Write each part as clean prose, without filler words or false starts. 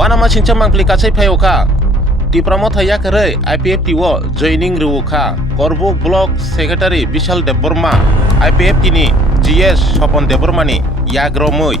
wana machincha mangpli kachai phayoka Tipra Motha Yakarwi IPFT wo joining Rwkha Karbook block secretary Bishal Debbarma IPFT ni GS Sopon Debbarma ni Yakarwi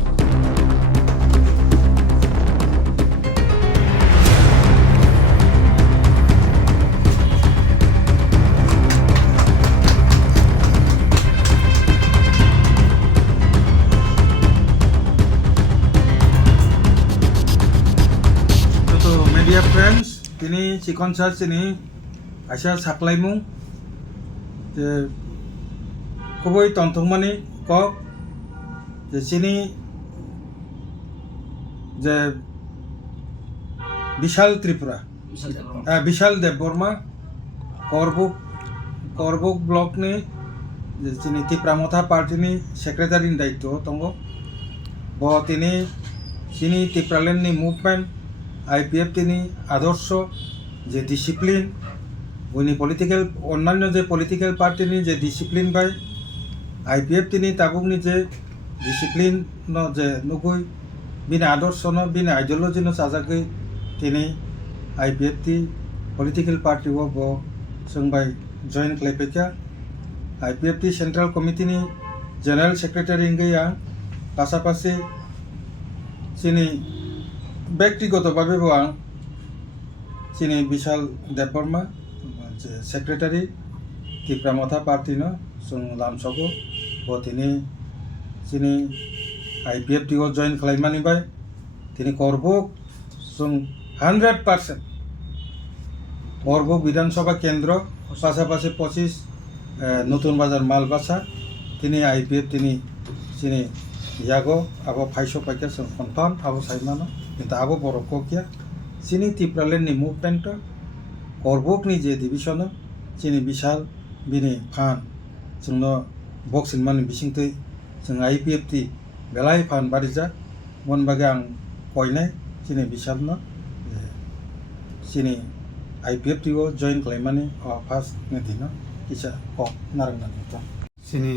Dear friends, kini cikon sa sini asya saklaimu je kuboi tongtongmani ko je sini je Bishal Tipra Bishal Debbarma Karbook block ni je sini Tipra Motha party ni secretary daitto tongo bo tini sini Tipra land ni movement IPFT ni adorsho je discipline uni political onnanyo je political party ni je discipline bai IPFT ni tabuk ni je discipline no je nugui bina adorsho no bina ideology no sajagui tini IPFT political party wo bo sungbai join klepeka IPFT central committee ni general secretary ingya pasapasi sini ব্যক্তিগতভাবে বং চিনি বিশাল দেববর্মা যে secretary Tripura মথা party ন जों लामसगो ब তিনি চিনি IPFT O join খালাইমানি by তিনি করবুক जों 100% করবুক বিধানসভা কেন্দ্র পাশাপাশি 25 নতুন বাজার মালবাসা তিনি IPFT ni চিনি ইয়াগো আবো ফাইসো পাইকা जों কনফার্ম আবো সাইমানো কিন্তু আবো বড় কোকিয়া চিনি Tipra land ni movement Karbook ni je division চিনি বিশাল বিনি ফান जोंनो बक्सिन मानि बिसिंतै जों IPFT बेलाय फान बारिजा मन बागे आं कयनाय चिनि बिशालनो चिनि IPFT ओ जइन खालामनानै फार्स्ट नेदिनो किसा क नारंनानै त চিনি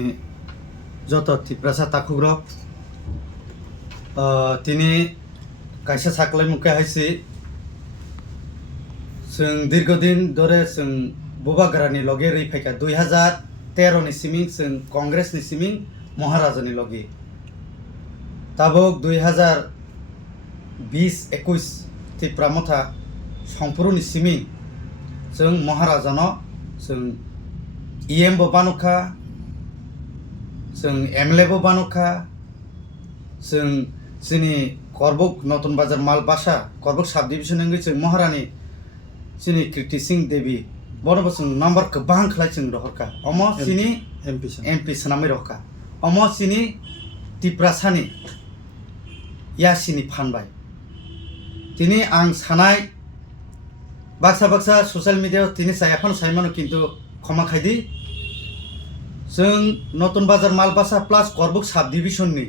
যত টিপ্রাসা তাকুগ্রক তিনি কাইসা সাকলাই মুখে হাইছি जों দীর্ঘদিন ধরে जों বুবাগ্রানি লগে রিফাইকা 2013 ni siming जों কংগ্রেস ni siming মহারাজনি লগে তাবক 2020-21 Tipra Motha সংপুরনি siming जों মহারাজানো जों EM bo banuka जों MLA bo banuka जों চিনি Karbook নতুন বাজার মালবাসা Karbook সাব ডিভিশন এঙ্গै जों মহারানী চিনি কৃতি সিং দেবী বড় বসং নাম্বার গোबां খালাই जों রহরকা অম চিনি MP সানাमै রহকা অম চিনি টিপ্রাসানি ইয়াসিনি ফানবাই তিনি আং সানাই বাক্সা সোশ্যাল মিডিয়াও তিনি এখন সাইমানো কিন্তু ক্ষমা খাইদি जों নতুন বাজার মালবাসা প্লাস Karbook সাব ডিভিশননি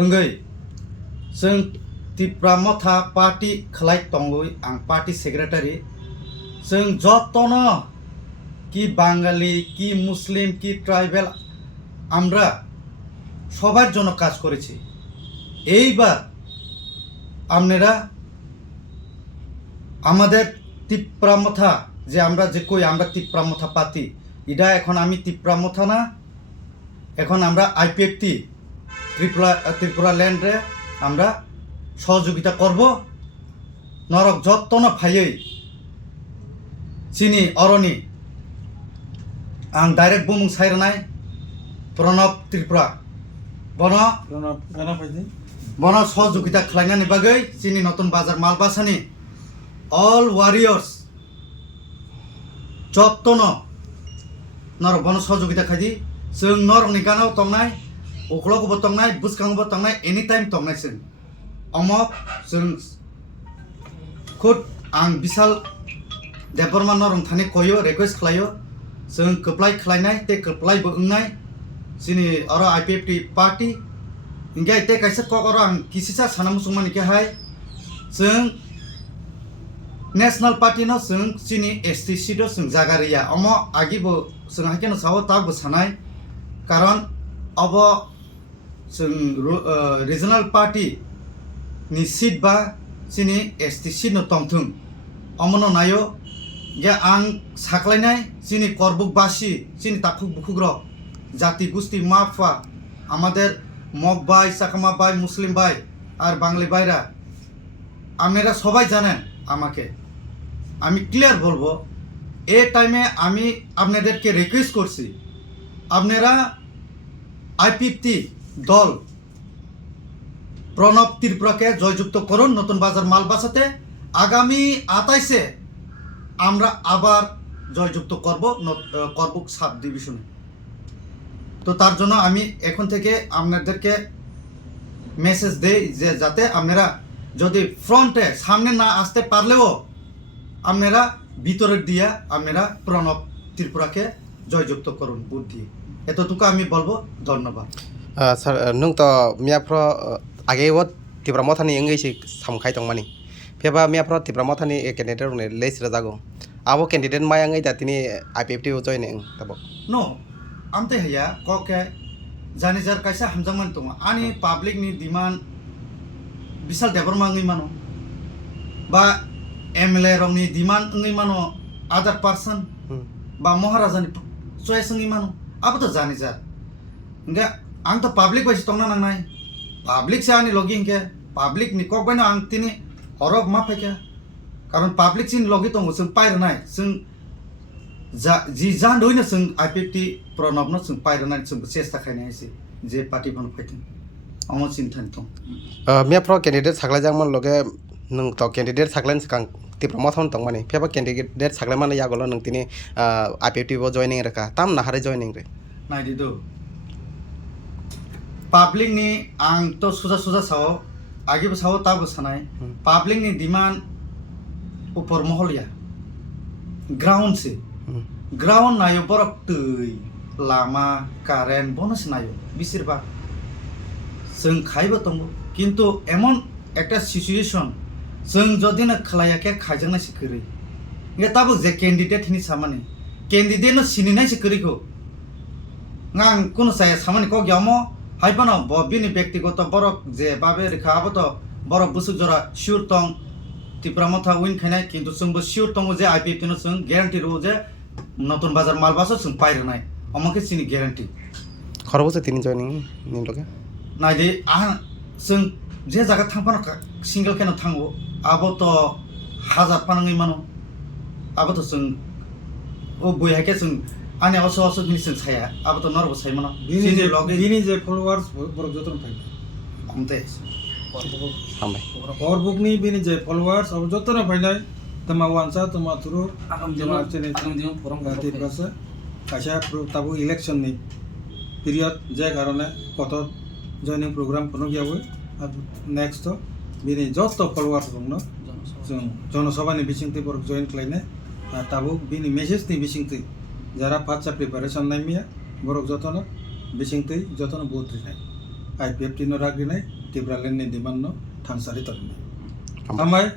ओंगै जों Tipra Motha पार्टी खालाय तंगै आं पार्टी सेक्रेटारि जों जतनो कि बांगाली कि मुसलिम कि ट्राइबल আমরা সবার জন্য কাজ করেছি এইবার আপনারা আমাদের Tipra Motha যে আমরা যে কই আমরা Tipra Motha পাতি এটা এখন আমি Tipra Motha না এখন আমরা IPFT ত্রিপুরা ল্যান্ডে আমরা সহযোগিতা করব নরক যত্ন ফাইयै চিনি অরণি আং ডাইরেক্ট বুমুং সাইরনাই প্রণব ত্রিপুরা বন সহযোগিতা খালাইনানি বাগै চিনি নতুন বাজার মালবাসানি অল ওয়ারিয়র্স যত্ন নরক বন সহযোগিতা খাইদি जों नरकनि गानाव तंनाय उख्लगबो तंनाय बुसखांबो तंनाय एनी टाइम तंनाय जों अमक जों खुद आं बिशाल देबबर्मा नरं थाने कयो रिक्वेस्ट खालायो जों कोप्लाय खालायनाय ते कोप्लायबो ओंनाय जोंनि अर IPFT पार्टी इंगे ते काइसा ककर आं किसिसा सानामुसुंमानि के हाय जों नेशनल पार्टी न जों जोंनि STC दो जों जागारिया अम आगिबो जों हाकेनो सावो ताबो सानाय कारण अब जों रिजनल पार्टी नि सीट बा sini ST sino tongthung omono nayo ge ang saklainai sini Karbook basi sini takhuk bukhugro জাতি গোষ্ঠী মাফা আমাদের মগ ভাই চাকমা ভাই মুসলিম ভাই আর বাঙালি ভাইরা আপনারা সবাই জানেন আমাকে আমি ক্লিয়ার বলবো এই টাইমে আমি আপনাদেরকে রিকোয়েস্ট করছি আপনারা IPFT দল প্রণব ত্রিপুরাকে জয়যুক্ত করুন নতুন বাজার মাল বাঁচাতে আগামী 28-এ আমরা আবার জয়যুক্ত করব Karbook সাব ডিভিশনে তো তার জন্য আমি এখন থেকে আপনাদেরকে মেসেজ দেই যে যাতে আপনারা যদি ফ্রন্টে সামনে না আসতে পারলেও আপনারা ভিতরের দিয়া আপনারা প্রণব ত্রিপুরাকে জয়যুক্ত করুন ভোট দিয়ে এতটুকু আমি বলবো ধন্যবাদ স্যার নों তো মিয়াফ্র আগে ও Tipra Mothani engage samkhai tongmani pheba miapro Tipra Mothani candidate ne leisra jago abo candidate mai angai ta tini IPFT o joining tabo नो आमते हैया कके जानिजार कायसा हामजामान दङ आनि पाब्लिक नि डिमान्ड बिशाल देबरमा ngै मानो बा एमएलए रंनि डिमान्ड ngै मानो अदर पर्सन बा महाराजानि चॉइस ngै मानो अब त जानिजार इंगा आं त पाब्लिक बायसि तंना नांनाय पाब्लिक से आनि लगिं के पाब्लिक नि कक बायनो आं तिनि हरब मा फायका कारण पाब्लिक सिन लगी दङ जों पायरनाय जों जी जान दोइनो जों IPFT प्रणबनो जों पायरनाय जों चेष्टा खायनायसै जे पार्टी बन फायथों अमो चिन्थान दं miapro candidate saklai jangman loge nung to candidate saklan sakang Tipra Mothon tongmani pheba candidate saklai man yagolo nung tini IPFT o joining reka tam nahare joining re नायदिदो पाब्लिक नि आं तो सुजा सुजा साव आगे साव ताबो सानाय पाब्लिक नि demand ऊपर महलिया ground से ground नायो बरक तै लामा कारेन्ट बनस नायो बिसिरबा जों खायबो दङ किन्तु एमन একটা सिचुएशन जों जदिनो खलायाके खायजोंना सिखरै इगा ताबो जे कैंडिडेट नि सामाने कैंडिडेट न सिनिनाय सिखरैखौ ngang kuno saya samani ko gyamo haibano bini ব্যক্তিগত borok je babe rekha aboto borok busuk jora sure tong Tipra Motha win khainai kintu sungbo sure tong je IPFT no sung guarantee ro je নতুন বাজার মাল বাসো sung pairo nai আমাকে চিনি guarantee খরবছে তিনি joining ni loge নাইদে আহ जों যে জায়গা থাংপানো সিঙ্গেল কেন থাংবো আবো তো হাজার পানাङै मानो আবো তো जों ও বইহাকে जों आने असो असो जिनिस जों साया आबो तो नरबो साय मानो बिनि लगे बिनि जे फलोवार्स बरक जतन फाय हमते hambai Karbook ni bini je followers अब जतन फायनाय तमा वानसा तमा थुरु तमा चेने फोरम गाति बस आशा ताबो इलेक्शन नि पिरियड जे कारणे कत जॉइनिंग प्रोग्राम कोनो गयाबो अब नेक्स्ट बिनि जस्ट फलोवार्स दंनो जों जनसभानि बिसिंति बरक जॉइन खालायने ताबो बिनि मेसेज नि बिसिंति যারা বাচ্চা প্রিপারেশন নাইমিয়া বরক যতন বিসিংতৈ যতন বহুত রিনাই IPFT নো রাগ রিনাই টিপ্রালেন নি ডিমান্ড নো থামসারি তরনা আমায়